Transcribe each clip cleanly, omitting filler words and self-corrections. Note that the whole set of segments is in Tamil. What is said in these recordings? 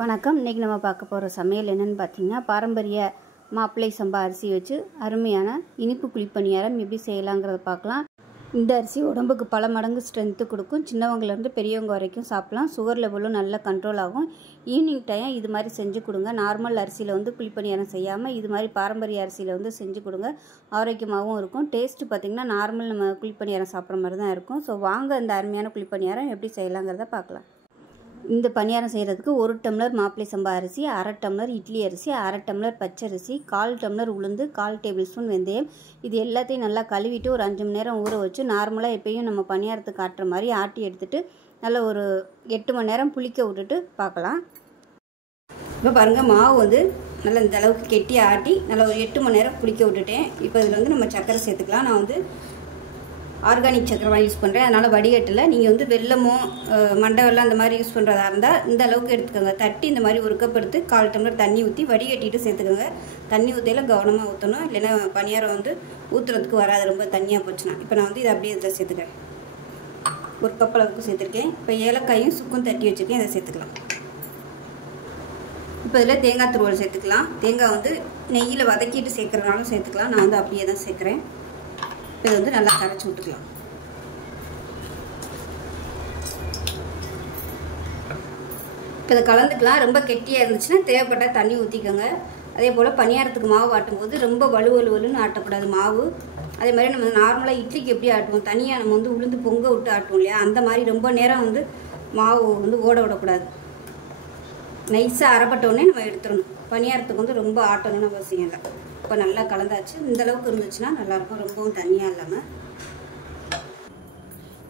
வணக்கம். இன்றைக்கி நம்ம பார்க்க போகிற சமையல் என்னென்னு பார்த்தீங்கன்னா, பாரம்பரிய மாப்பிள்ளை சம்பா அரிசி வச்சு அருமையான இனிப்பு குழிப்பணியாரம் எப்படி செய்யலாங்கிறத பார்க்கலாம். இந்த அரிசி உடம்புக்கு பல மடங்கு ஸ்ட்ரென்த்து கொடுக்கும். சின்னவங்கலேருந்து பெரியவங்க வரைக்கும் சாப்பிட்லாம். சுகர் லெவலும் நல்ல கண்ட்ரோல் ஆகும். ஈவினிங் டைம் இது மாதிரி செஞ்சு கொடுங்க. நார்மல் அரிசியில் வந்து குழிப்பணியாரம் செய்யாமல் இது மாதிரி பாரம்பரிய அரிசியில் வந்து செஞ்சு கொடுங்க. ஆரோக்கியமாகவும் இருக்கும். டேஸ்ட்டு பார்த்திங்கன்னா நார்மல் நம்ம குழிப்பணியாரம் சாப்பிட்ற மாதிரி தான் இருக்கும். ஸோ வாங்க இந்த அருமையான குழிப்பணியாரம் எப்படி செய்யலாங்கிறத பார்க்கலாம். இந்த பணியாரம் செய்கிறதுக்கு 1 டம்ளர் மாப்பிள்ளை சம்பா அரிசி, 1/2 டம்ளர் இட்லி அரிசி, 1/2 டம்ளர் பச்சரிசி, 1/4 டம்ளர் உளுந்து, 1/4 டேபிள் ஸ்பூன் வெந்தயம். இது எல்லாத்தையும் நல்லா கழுவிட்டு ஒரு 5 மணி நேரம் ஊற வச்சு நார்மலாக எப்பயும் நம்ம பணியாரத்துக்கு ஆட்டுற மாதிரி ஆட்டி எடுத்துகிட்டு நல்லா ஒரு 8 மணி நேரம் புளிக்க விட்டுட்டு பார்க்கலாம். இப்போ பாருங்கள், மாவு வந்து நல்லா இந்த அளவுக்கு கெட்டி ஆட்டி நல்லா ஒரு 8 மணி நேரம் புளிக்க விட்டுட்டேன். இப்போ இதில் வந்து நம்ம சர்க்கரை சேர்த்துக்கலாம். நான் வந்து ஆர்கானிக் சக்கரை யூஸ் பண்ணுறேன், அதனால் வடிகட்டில். நீங்கள் வந்து வெல்லமோ மண்டை வெல்லம் அந்த மாதிரி யூஸ் பண்ணுறதா இருந்தால் இந்த அளவுக்கு எடுத்துக்கோங்க. தட்டி இந்த மாதிரி ஒரு கப் எடுத்து 1/4 டம்ளர் தண்ணி ஊற்றி வடிகட்டிட்டு சேர்த்துக்கோங்க. தண்ணி ஊற்றியில் கவனமாக ஊற்றணும், இல்லைன்னா பணியாரம் வந்து ஊற்றுறதுக்கு வராது, ரொம்ப தண்ணியாக போச்சுன்னா. இப்போ நான் வந்து இதை அப்படியே இதில் சேர்த்துக்கிறேன். 1 கப் அளவுக்கு சேர்த்துருக்கேன். இப்போ ஏலக்காயும் சுக்கும் தட்டி வச்சுருக்கேன், இதை சேர்த்துக்கலாம். இப்போ இதில் தேங்காய் துருவல் சேர்த்துக்கலாம். தேங்காய் வந்து நெய்யில் வதக்கிட்டு சேர்க்குறதுனாலும் சேர்த்துக்கலாம். நான் வந்து அப்படியே தான் சேர்க்குறேன். இதை வந்து நல்லா கரைச்சி விட்டுக்கலாம். இப்போ இதை கலந்துக்கலாம். ரொம்ப கெட்டியாக இருந்துச்சுன்னா தேவைப்பட்டால் தண்ணி ஊற்றிக்கோங்க. அதே போல் பணியாரத்துக்கு மாவு ஆட்டும்போது ரொம்ப வலுவலுன்னு ஆட்டக்கூடாது மாவு. அதே மாதிரி நம்ம நார்மலாக இட்லிக்கு எப்படி ஆட்டுவோம், தனியாக நம்ம வந்து உளுந்து பொங்க விட்டு ஆட்டுவோம் இல்லையா, அந்த மாதிரி ரொம்ப நேரம் வந்து மாவு வந்து ஓட விடக்கூடாது. நைஸாக அரைப்பட்டோடனே நம்ம எடுத்துடணும். பணியாரத்துக்கு வந்து ரொம்ப ஆட்டணும்னு அவசியம் இல்லை. இப்போ நல்லா கலந்தாச்சு. இந்த அளவுக்கு இருந்துச்சுன்னா நல்லாயிருக்கும், ரொம்பவும் தண்ணியாக இல்லாமல்.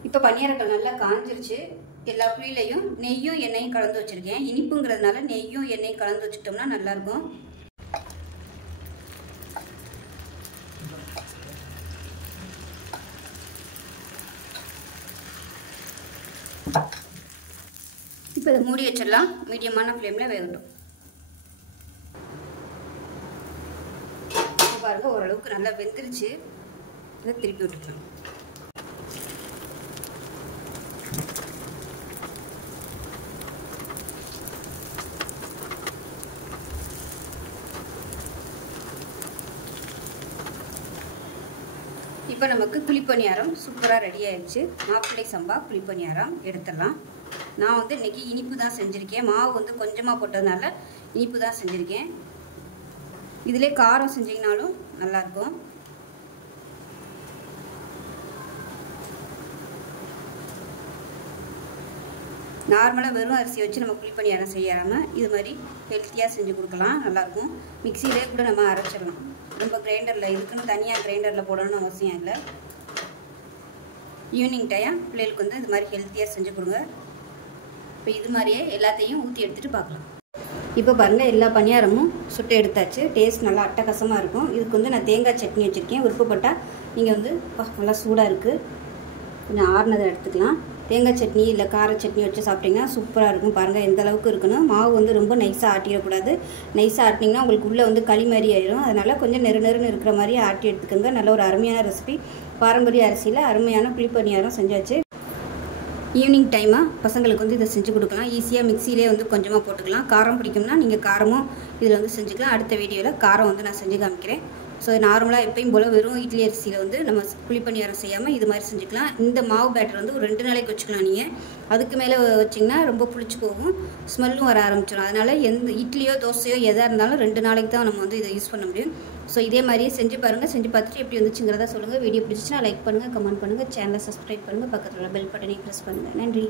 இப்போ பணியாரங்கள் நல்லா காஞ்சிருச்சு. எல்லா புளியிலையும் நெய்யும் எண்ணெயும் கலந்து வச்சுருக்கேன். இனிப்புங்கிறதுனால நெய்யும் எண்ணெயும் கலந்து வச்சுட்டோம்னா நல்லாயிருக்கும். இப்போ இதை மூடி வச்சிடலாம். மீடியமான ஃப்ளேமில் வேகட்டும். பாருங்க, ஓரளவுக்கு நல்லா வெந்துருச்சு. இதை திருப்பி விட்டுக்கலாம். இப்போ நமக்கு குழிப்பணியாரம் சூப்பராக ரெடி ஆயிடுச்சு. மாப்பிள்ளை சம்பா குழிப்பணியாரம் எடுத்துடலாம். நான் வந்து இன்னைக்கு இனிப்பு தான் செஞ்சுருக்கேன். மாவு வந்து கொஞ்சமாக போட்டதுனால இனிப்பு தான் செஞ்சுருக்கேன். இதிலே காரம் செஞ்சிங்கனாலும் நல்லாயிருக்கும். நார்மலாக வெறும் அரிசி வச்சு நம்ம குழிப்பணியாரம் செய்யாமல் இது மாதிரி ஹெல்த்தியாக செஞ்சு கொடுக்கலாம், நல்லாயிருக்கும். மிக்சியிலே கூட நம்ம அரைச்சிடலாம். ரொம்ப கிரைண்டரில் இருக்குன்னு தனியாக கிரைண்டரில் போடணும்னு அவசியம் இல்லை. ஈவினிங் டைம் பிள்ளைகளுக்கு வந்து இது மாதிரி ஹெல்த்தியாக செஞ்சு கொடுங்க. இப்போ இது மாதிரியே எல்லாத்தையும் ஊற்றி எடுத்துகிட்டு பார்க்கலாம். இப்போ பாருங்கள், எல்லா பணியாரமும் சுட்டு எடுத்தாச்சு. டேஸ்ட் நல்லா அட்டகாசமாக இருக்கும். இதுக்கு வந்து நான் தேங்காய் சட்னி வச்சுருக்கேன். விருப்பப்பட்டால் நீங்கள் வந்து நல்லா சூடாக இருக்குது, கொஞ்சம் ஆறுனதை எடுத்துக்கலாம். தேங்காய் சட்னி இல்லை கார சட்னி வச்சு சாப்பிட்டிங்கன்னா சூப்பராக இருக்கும். பாருங்கள் எந்த அளவுக்கு இருக்குன்னு. மாவு வந்து ரொம்ப நைஸாக ஆட்டிடக்கூடாது. நைஸாக ஆட்டினீங்கன்னா உங்களுக்கு உள்ளே வந்து களி மாதிரி ஆயிடும். அதனால் கொஞ்சம் நெருன்னு இருக்கிற மாதிரி ஆட்டி எடுத்துக்கோங்க. நல்ல ஒரு அருமையான ரெசிபி. பாரம்பரிய அரிசியில் அருமையான குழிப்பணியாரம் செஞ்சாச்சு. ஈவினிங் டைமாக பசங்களுக்கு வந்து இதை செஞ்சு கொடுக்கலாம். ஈஸியாக மிக்சியிலே வந்து கொஞ்சமாக போட்டுக்கலாம். காரம் பிடிக்கும்னா நீங்கள் காரமும் இதில் வந்து செஞ்சுக்கலாம். அடுத்த வீடியோவில் காரம் வந்து நான் செஞ்சு காமிக்கிறேன். ஸோ நார்மலாக எப்பயும் போல் வெறும் இட்லி அரிசியில் வந்து நம்ம குழிப்பணியாரம் செய்யாமல் இது மாதிரி செஞ்சுக்கலாம். இந்த மாவு பேட்டர் வந்து ஒரு 2 நாளைக்கு வச்சுக்கலாம். நீங்கள் அதுக்கு மேலே வச்சிங்கன்னா ரொம்ப புளிச்சு போகும், ஸ்மெல்லும் வர ஆரம்பிச்சிடும். அதனால் எந்த இட்லியோ தோசையோ எதாக இருந்தாலும் 2 நாளைக்கு தான் நம்ம வந்து இதை யூஸ் பண்ண முடியும். ஸோ இதே மாதிரியே செஞ்சு பாருங்கள். செஞ்சு பார்த்துட்டு எப்படி வந்துச்சுங்கிறத சொல்லுங்கள். வீடியோ பிடிச்சிச்சுன்னா லைக் பண்ணுங்கள், கமெண்ட் பண்ணுங்கள், சேனலை சப்ஸ்கிரைப் பண்ணுங்கள், பக்கத்தில் உள்ள பெல் பட்டனையும் ப்ரெஸ் பண்ணுங்கள். நன்றி.